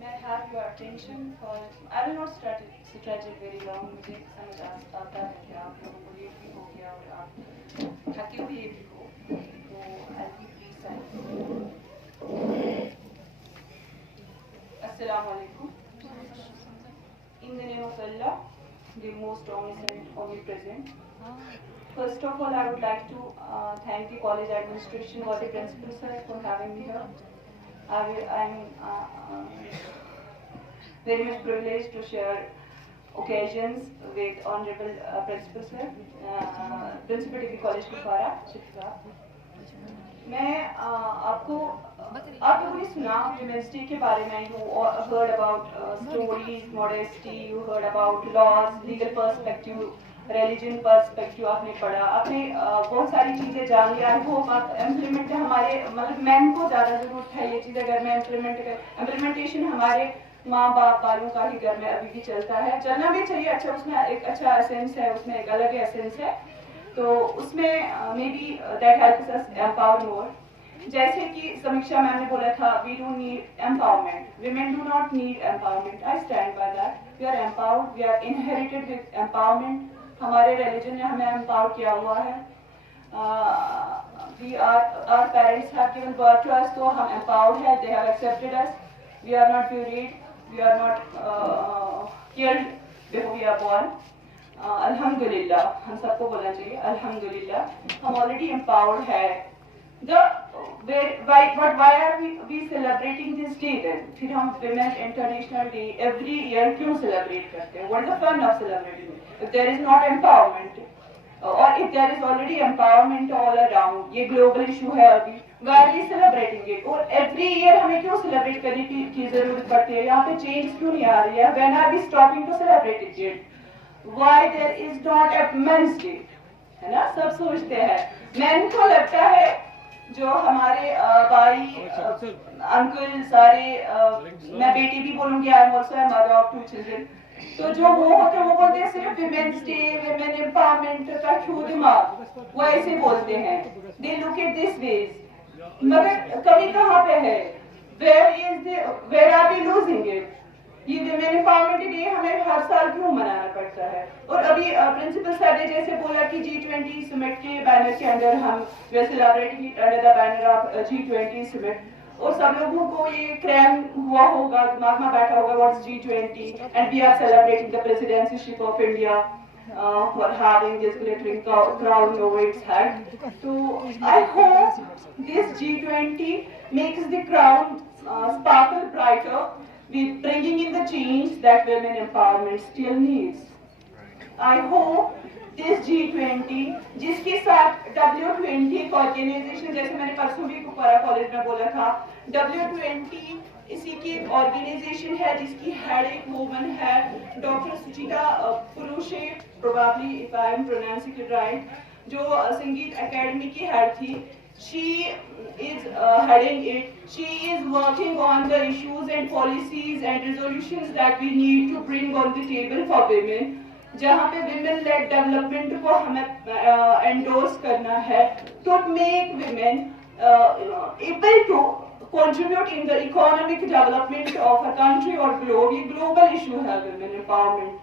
May I have your attention for? I will not stretch it very long. मुझे समझ आता है कि आप लोगों को लेट भी हो गया और आप थके हुए भी हो, तो I'll be precise. Assalamu alaikum. In the name of Allah, the most omniscient, omnipresent. First of all, I would like to thank the college administration or the principal sir for having me here. I'm very much privileged to share occasions with Honorable Principal Sir, Principal Degree College Kupwara, Shikha. मैं आपको आप लोगों ने सुना university के बारे में. You heard about stories, modesty, you heard about laws, legal perspective, religion perspective आपने पढ़ा, आपने बहुत सारी चीज़ें जान लिया. आई होप आप इम्प्लीमेंट हमारे मतलब मैन को ज़्यादा ज़रूरत है ये चीज़. अगर मैं इम्प्लीमेंटेशन हमारे माँ बाप वालों का ही घर में अभी भी चलता है, चलना भी चाहिए. अच्छा, उसमें एक अच्छा एसेंस है, उसमें एक अलग एसेंस है, तो उसमें maybe that helps us empower more. जैसे कि समीक्षा मैम ने बोला था, we do need empowerment. Women do not need empowerment. I stand by that. We are empowered, we are inherited with empowerment. हमारे रिलीजन ने हमें एम्पावर किया हुआ है. We are our parents have given birth to us, तो हम empowered है. They have accepted us. We are not buried, we are not killed before we are born. अल्हम्दुलिल्लाह, हम सबको बोलना चाहिए अल्हम्दुलिल्लाह, हम ऑलरेडी एम्पावर्ड है. Why are we celebrating this day then? फिर हम Women's International Day every year क्यों celebrate करते हैं? What is the fun of celebrating it? If there is not empowerment, or if there is already empowerment all around, ये global issue है अभी, why are we celebrating it? और every year हमें क्यों celebrate करने की जरूरत पड़ती है? यहाँ पे change क्यों नहीं आ रही है? When are we stopping to celebrate it? Why there is not a men's day? है ना, सब सोचते हैं. men को लगता है जो हमारे भाई अंकल सारे, मैं बेटी भी बोलूंगी, I am also mother of 2 children, तो जो वो होते हैं वो बोलते हैं सिर्फ विमेन्स डे, विमेन एम्पावरमेंट का क्यों दिमाग, वो ऐसे बोलते हैं. They look at this ways. मगर कमी कहाँ पे है? Where are we losing it? ये विमेन एम्पावरमेंट डे हमें हर साल क्यों मनाना पड़ता है? और अभी प्रिंसिपल सर ने जैसे बोला कि G20 समिट के बैनर के अंदर हम celebrate under the banner of G20 summit, और सब लोगों को ये क्रैम हुआ होगा, दिमाग में बैठा होगा what's G20, and we are celebrating the presidencyship of India for having this glittering crown over its head. So I hope this G20 makes the crown sparkle brighter, with bringing in the change that women empowerment still needs. I hope this G20, जिसके साथ W20 एक organisation, जैसे मैंने परसों भी Kupwara college में बोला था, W20 इसी की एक ऑर्गेनाइजेशन है जिसकी हेड एक वुमन है, डॉक्टर सुचिता पुरुषे, probably if I am pronouncing it right, जो संगीत एकेडमी की हेड थी. She is heading it. She is working on the issues and policies and resolutions that we need to bring on the table for women. जहाँ पे women led development को हमें endorse करना है, to make women able to contribute in the economic development of a country or globe. ये global issue है women empowerment.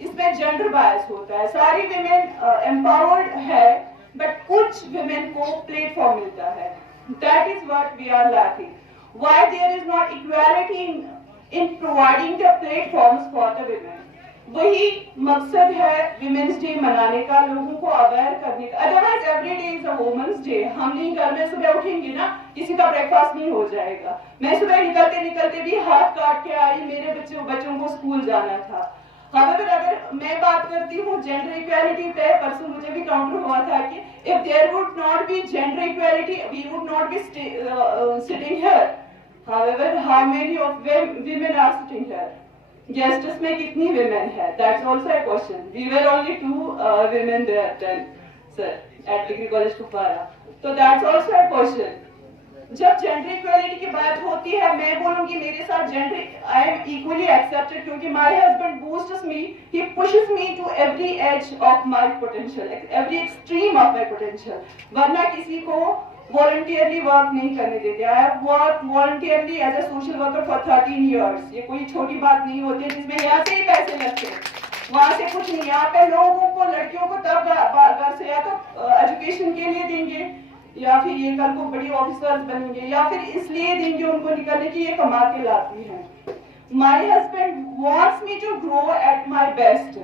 इसमें gender bias होता है. सारी women empowered है, बट कुछ women को प्लेटफॉर्म मिलता है. That is what we are lacking. Why there is not equality in providing the platforms for the women? वही मकसद है Women's Day मनाने का, लोगों को अवेयर करने का. Otherwise every day is a Women's Day. हम नहीं घर में सुबह उठेंगे ना, किसी का ब्रेकफास्ट नहीं हो जाएगा. मैं सुबह निकलते निकलते भी हाथ काट के आई, मेरे बच्चों को स्कूल जाना था. However, अगर मैं बात करती हूँ जेंडर इक्वालिटी पे, परसों मुझे भी काउंटर हुआ था कि if there would not be gender equality, we would not be sitting here. However, how many of women are sitting here? Guests में कितनी women है? That's also a question. We were only 2 women there then, sir, at Degree College Kupwara. So that's also a question. जब gender equality की बात होती है, मैं बोलूंगी मेरे साथ gender I am equally accepted, क्योंकि my husband boosts me, he pushes me to every edge of my potential, every extreme of my potential. वरना किसी को वॉलंटियरली वर्क नहीं करने देते। I have work voluntarily as a social worker for 13 years. ये कोई छोटी बात नहीं होती है जिसमें यहाँ से ही पैसे लगते हैं, वहां से कुछ नहीं। यहाँ पे लोगों को, लड़कियों को तब घर से या तो एजुकेशन के लिए देंगे, या फिर ये कल को बड़ी ऑफिसर्स बनेंगे, या फिर इसलिए देंगे उनको निकलने की ये कमा के लाती है। My husband wants me to grow at my best,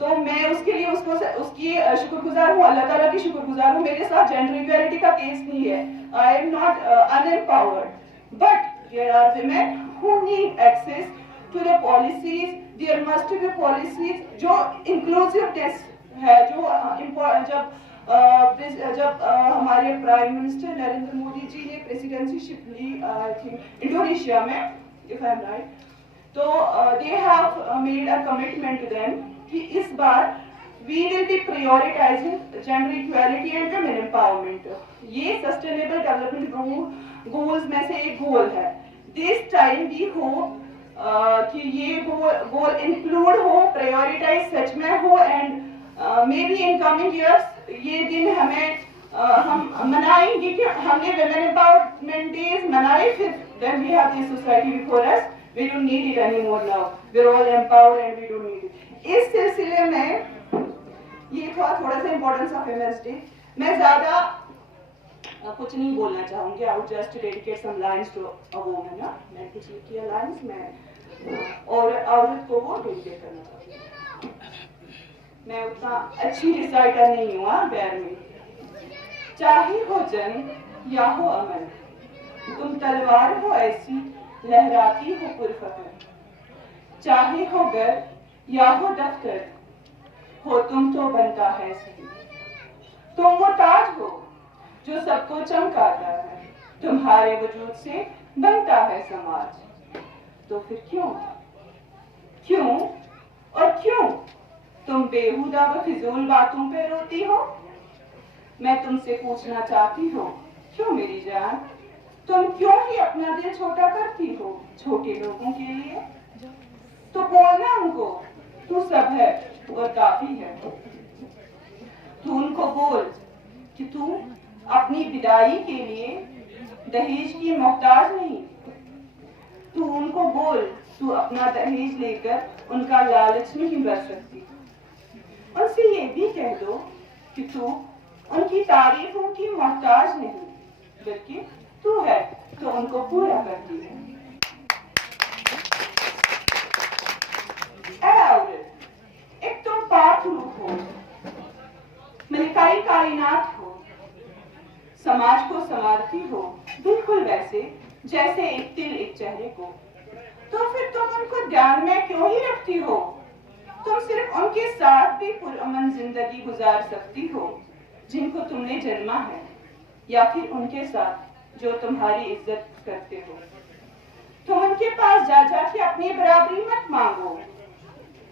तो मैं उसके लिए उसकी शुक्रगुजार हूँ, अल्लाह ताला की शुक्रगुजार हूँ। मेरे साथ जेंडर इक्वालिटी का केस नहीं है, I am not unempowered, but there are women who need access to the policies. There must be policies जो इंक्लूसिवनेस है, जो जब हमारे प्राइम मिनिस्टर नरेंद्र मोदी जी ने प्रेसिडेंसीशिप ली आई थिंक इंडोनेशिया में, इफ आई एम राइट, तो they have made a commitment to them कि इस बार we will be prioritizing gender equality and women empowerment. ये sustainable development goals में से एक गोल है। This time we hope कि ये गोल include हो, prioritize सच में हो, and maybe in coming years ये दिन हम मनाएंगे कि हमने women empowerment days मनाए, फिर then we have this society before us, we don't need it anymore now, we're all empowered and we don't need it. इस सिलसिले में ये थोड़ा सा इम्पोर्टेंस ऑफ विमेंस डे, मैं ज्यादा कुछ नहीं बोलना चाहूंगी। I would just dedicate some lines to a woman. मैं कुछ लिखी है लाइंस में, और औरत को वो डेडिकेट करना चाहूंगी। मैं उतना अच्छी रिसाइटर नहीं हूँ बैर में। चाहे हो जंग या हो अमन, तुम तलवार हो ऐसी लहराती हो पुरफकर। चाहे हो घर या हो दफ्तर, हो तुम तो बनता है सही। तुम वो ताज हो जो सबको चमकाता है, तुम्हारे वजूद से बनता है समाज। तो फिर क्यों और क्यों तुम बेहुदा व फिजूल बातों पे रोती हो? मैं तुमसे पूछना चाहती हूँ, क्यों मेरी जान, तुम क्यों ही अपना दिल छोटा करती हो छोटे लोगों के लिए? तो बोलना उनको, तू सब है और काफी है। तू उनको बोल कि तू अपनी विदाई के लिए दहेज की मोहताज नहीं। तू उनको बोल तू अपना दहेज लेकर उनका लालच नहीं बर सकती। उनसे ये भी कह दो कि तू उनकी तारीफों की मोहताज नहीं, बल्कि तू है तो उनको पूरा करती है। एक तुम पाक रूप हो, मलिकाई कायनात हो, समाज को संवारती हो बिल्कुल वैसे जैसे एक तिल एक चेहरे को। तो फिर तुम उनको ध्यान में क्यों ही रखती हो? तुम सिर्फ उनके साथ भी पुरअमन जिंदगी गुजार सकती हो जिनको तुमने जन्मा है, या फिर उनके साथ जो तुम्हारी इज्जत करते हो। तुम उनके पास जा के अपनी बराबरी मत मांगो।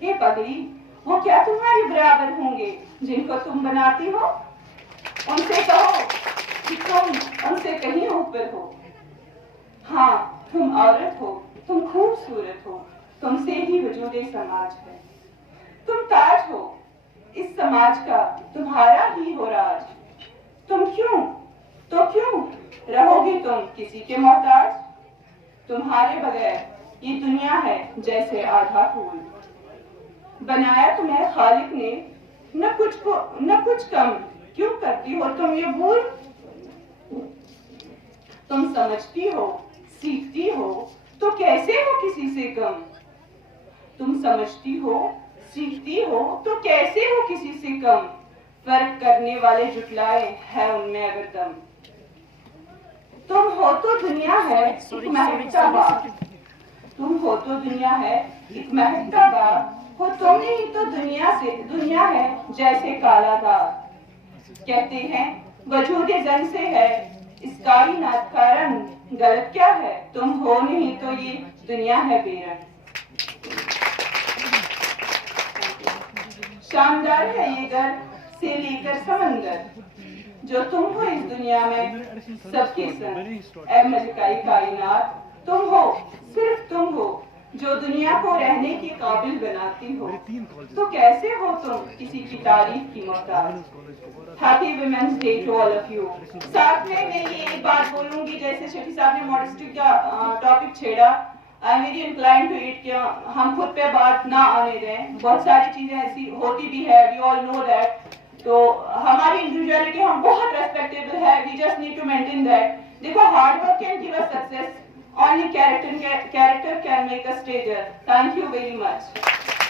हे पगली, वो क्या तुम्हारी बराबर होंगे जिनको तुम बनाती हो? उनसे कहो कि तुम उनसे कहीं ऊपर हो। हाँ, तुम औरत हो, तुम खूबसूरत हो, तुमसे ही वजूदे समाज है। तुम ताज हो इस समाज का, तुम्हारा ही हो राज। तुम क्यों रहोगी तुम किसी के मोहताज? तुम्हारे बगैर ये दुनिया है जैसे आधा फूल। बनाया तुम्हें खालिक ने, न कुछ कम क्यों करती हो तुम ये भूल? तुम समझती हो, सीखती हो, तो कैसे हो किसी से कम? तुम समझती हो, सीखती हो, तो कैसे हो किसी से कम? फर्क करने वाले जुटलाए है उनमें अगर दम। तुम हो तो दुनिया है एक महकता बाग, तुम हो तो दुनिया है एक महकता बाग, हो तुम नहीं तो दुनिया है जैसे काला दाग। कहते हैं वजूदे जन से है इस कायनात का रंग, गलत क्या है तुम हो नहीं तो ये दुनिया है बेरंग। शानदार है ये घर से लेकर समंदर, जो तुम हो इस दुनिया में सबके संग। ऐ मलिकाई कायनात, तुम हो, सिर्फ तुम हो जो दुनिया को रहने के काबिल बनाती हो। तो कैसे हो तुम किसी की तारीफ की मोहताज? Happy women's day to all of you. साथ में मैं ये एक बात बोलूंगी, जैसे शेट्टी साहब ने मॉडेस्टी का टॉपिक छेड़ा, I am very incline to it कि हम खुद पे बात ना आने दें। बहुत सारी चीजें ऐसी होती भी है, वी ऑल नो दैट। तो हमारी इंडिविजुअलिटी हम बहुत रेस्पेक्टेबल है, we just need to maintain that. देखो, hard work can give us success, only character can make us stay there. Thank you very much.